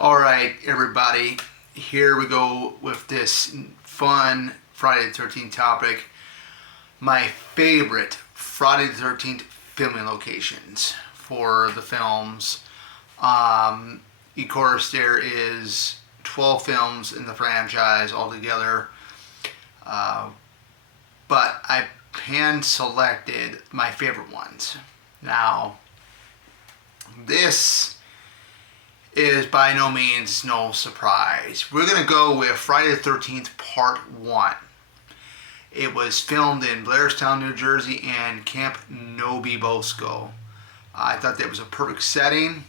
All right, everybody, here we go with this fun Friday the 13th topic. My favorite Friday the 13th filming locations for the films. Of course, there is 12 films in the franchise altogether, uh, but I hand selected my favorite ones. Now, this is by no means no surprise. We're going to go with Friday the 13th Part 1. It was filmed in Blairstown, New Jersey and Camp Novi Bosco. I thought that was a perfect setting.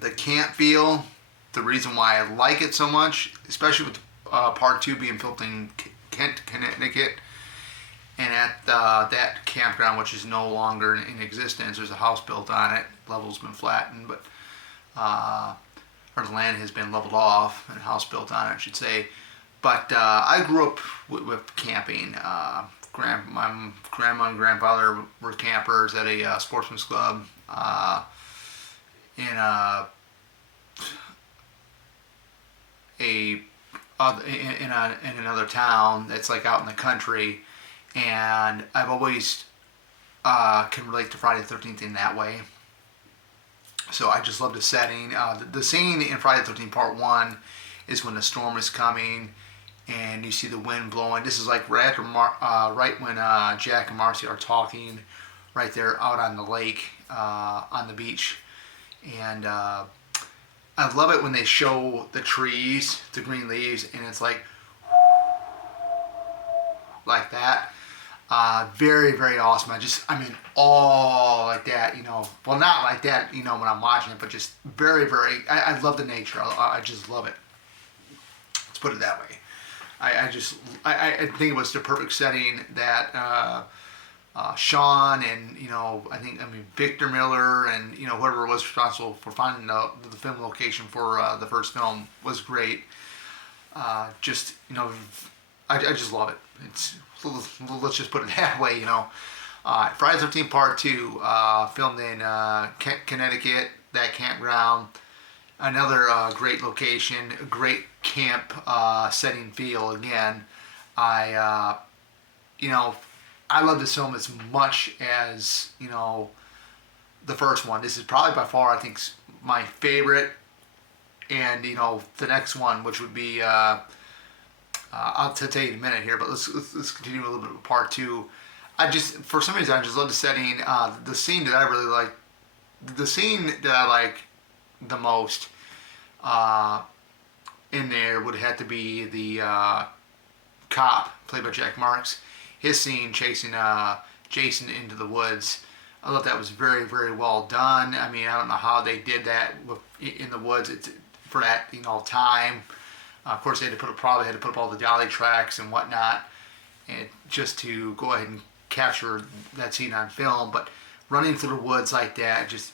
The camp feel, the reason why I like it so much, especially with Part 2 being filmed in Kent, Connecticut, and at that campground, which is no longer in existence. There's a house built on it. Level's been flattened, but or the land has been leveled off and a house built on it, I should say. But I grew up with camping. My grandma and grandfather were campers at a sportsman's club in in another town that's like out in the country, and I've always can relate to Friday the 13th in that way. So I just love the setting. The scene in Friday the 13th Part 1 is when the storm is coming and you see the wind blowing. This is like right after right when Jack and Marcy are talking right there out on the lake, on the beach. And I love it when they show the trees, the green leaves, and it's like that. Very, very awesome. I'm in awe like that, Well, not like that, when I'm watching it, but just very, very, I love the nature. I just love it. Let's put it that way. I think it was the perfect setting that Sean and, Victor Miller and, whoever was responsible for finding the film location for the first film was great. I just love it. Let's just put it that way, Friday the 13th Part 2, filmed in Connecticut, that campground. Another great location, great camp setting feel again. I love this film as much as, the first one. This is probably by far, I think, my favorite. And, the next one, which would be... I'll tell you in a minute here, but let's continue a little bit with Part 2. For some reason, I just love the setting. The scene that I really like, the scene that I like the most in there would have to be the cop, played by Jack Marks. His scene chasing Jason into the woods. I thought that was very, very well done. I mean, I don't know how they did that in the woods for that, time. Of course, probably had to put up all the dolly tracks and whatnot, and just to go ahead and capture that scene on film. But running through the woods like that just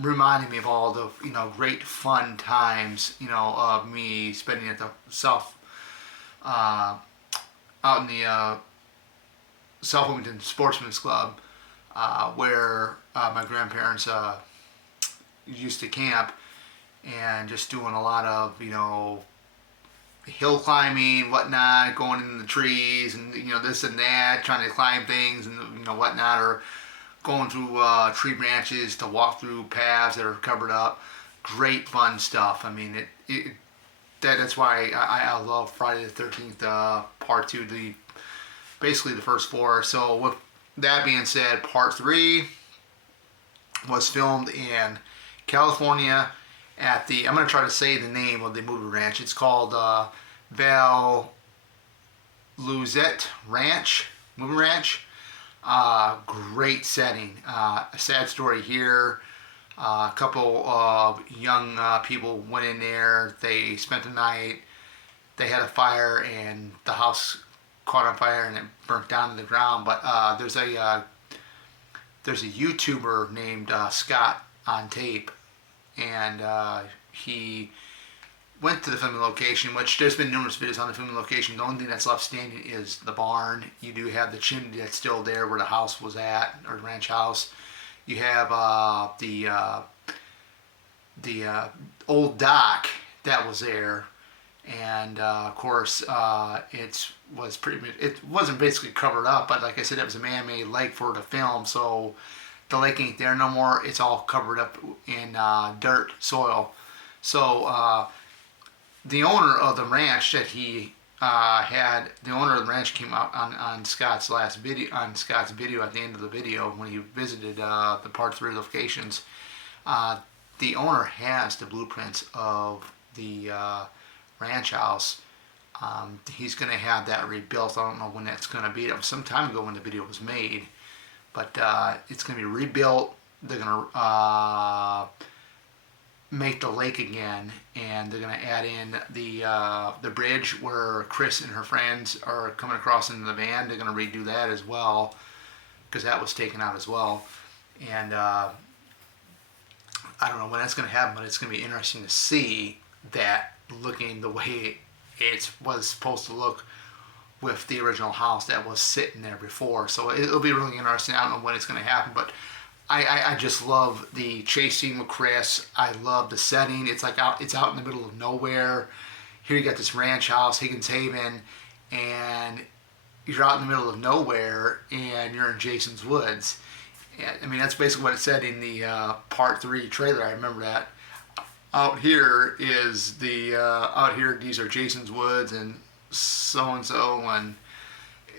reminded me of all the great fun times of me spending at the out in the South Wilmington Sportsman's Club, where my grandparents used to camp, and just doing a lot of hill climbing, whatnot, going in the trees, and this and that, trying to climb things and whatnot, or going through tree branches to walk through paths that are covered up. Great fun stuff. I mean, that's why I love Friday the 13th Part 2, basically the first four. So with that being said, Part 3 was filmed in California at I'm going to try to say the name of the movie ranch. It's called Val Luzette Ranch, movie ranch. Great setting. A sad story here. A couple of young people went in there. They spent the night. They had a fire, and the house caught on fire, and it burnt down to the ground. But there's a YouTuber named Scott on Tape, and he went to the filming location, which there's been numerous videos on the filming location. The only thing that's left standing is the barn. You do have the chimney that's still there where the house was at, or the ranch house. You have the old dock that was there, and of course it wasn't basically covered up, but like I said, it was a man-made lake for the film, so the lake ain't there no more. It's all covered up in dirt, soil. So the owner of the ranch that he the owner of the ranch came out on Scott's last video, at the end of the video when he visited the Part 3 locations. The owner has the blueprints of the ranch house. He's going to have that rebuilt. I don't know when that's going to be. That was some time ago when the video was made, but it's going to be rebuilt. They're going to make the lake again, and they're going to add in the bridge where Chris and her friends are coming across into the van. They're going to redo that as well, because that was taken out as well. And I don't know when that's going to happen, but it's going to be interesting to see that looking the way it was supposed to look with the original house that was sitting there before. So it'll be really interesting. I don't know when it's going to happen, but I just love the chase scene with Chris. I love the setting. It's out in the middle of nowhere. Here you got this ranch house, Higgins Haven, and you're out in the middle of nowhere, and you're in Jason's Woods. And, I mean, that's basically what it said in the Part 3 trailer. I remember that. Out here these are Jason's Woods and so, and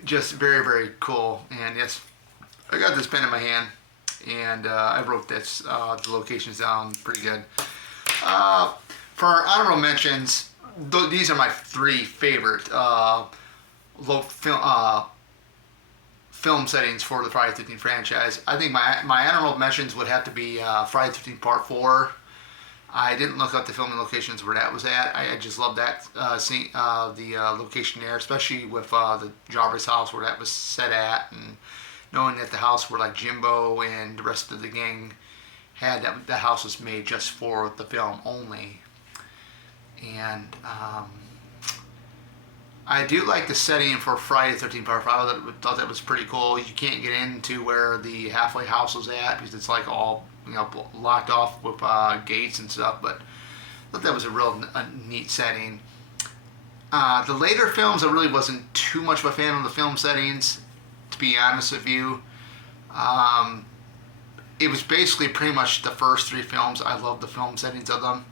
just very, very cool. And yes, I got this pen in my hand, and I wrote the locations down pretty good. For our honorable mentions, these are my 3 favorite film settings for the Friday the 13th franchise. I think my honorable mentions would have to be Friday the 13th Part 4. I didn't look up the filming locations where that was at. I just love that scene, the location there, especially with the Jarvis house where that was set at, and knowing that the house where like Jimbo and the rest of the gang had, that house was made just for the film only. And I do like the setting for Friday the 13th Part 5. I thought that was pretty cool. You can't get into where the halfway house was at because it's like all locked off with gates and stuff, but I thought that was a neat setting. The later films, I really wasn't too much of a fan of the film settings, to be honest with you. It was basically pretty much the first 3 films. I love the film settings of them.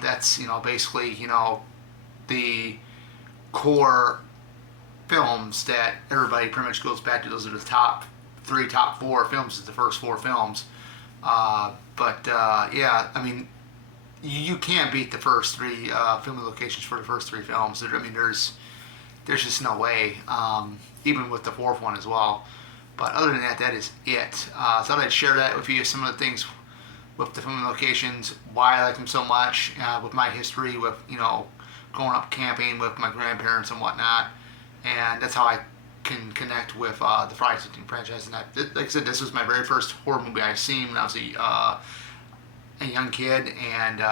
That's basically the core films that everybody pretty much goes back to. Those are the top 4 films. Is the first 4 films. Yeah, I mean, you can't beat the first 3 filming locations for the first 3 films. I mean, there's just no way, even with the 4th one as well. But other than that, that is it. Thought I'd share that with you, some of the things with the filming locations, why I like them so much, with my history with, going up camping with my grandparents and whatnot. And that's how I can connect with the Friday the 13th franchise. And like I said, this was my very first horror movie I seen when I was a young kid, and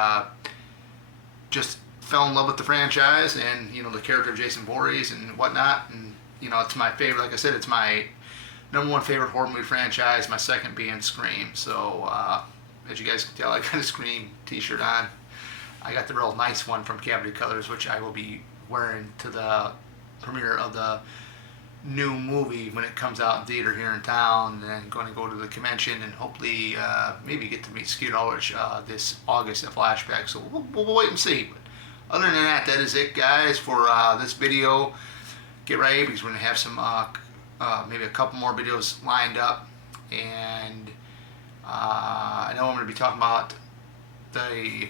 just fell in love with the franchise and the character of Jason Voorhees and whatnot. And it's my favorite. Like I said, it's my number 1 favorite horror movie franchise. My second being Scream. So as you guys can tell, I got a Scream T-shirt on. I got the real nice one from Cavity Colors, which I will be wearing to the premiere of the new movie when it comes out in theater here in town, and going to go to the convention and hopefully maybe get to meet Skeet Ulrich this August at Flashback. So we'll wait and see. But other than that, that is it, guys, for this video. Get ready because we're going to have some maybe a couple more videos lined up, and I know I'm going to be talking about the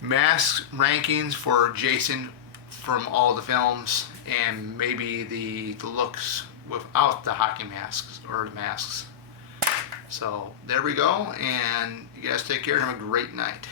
mask rankings for Jason from all the films, and maybe the looks without the hockey masks or the masks. So there we go, and you guys take care and have a great night.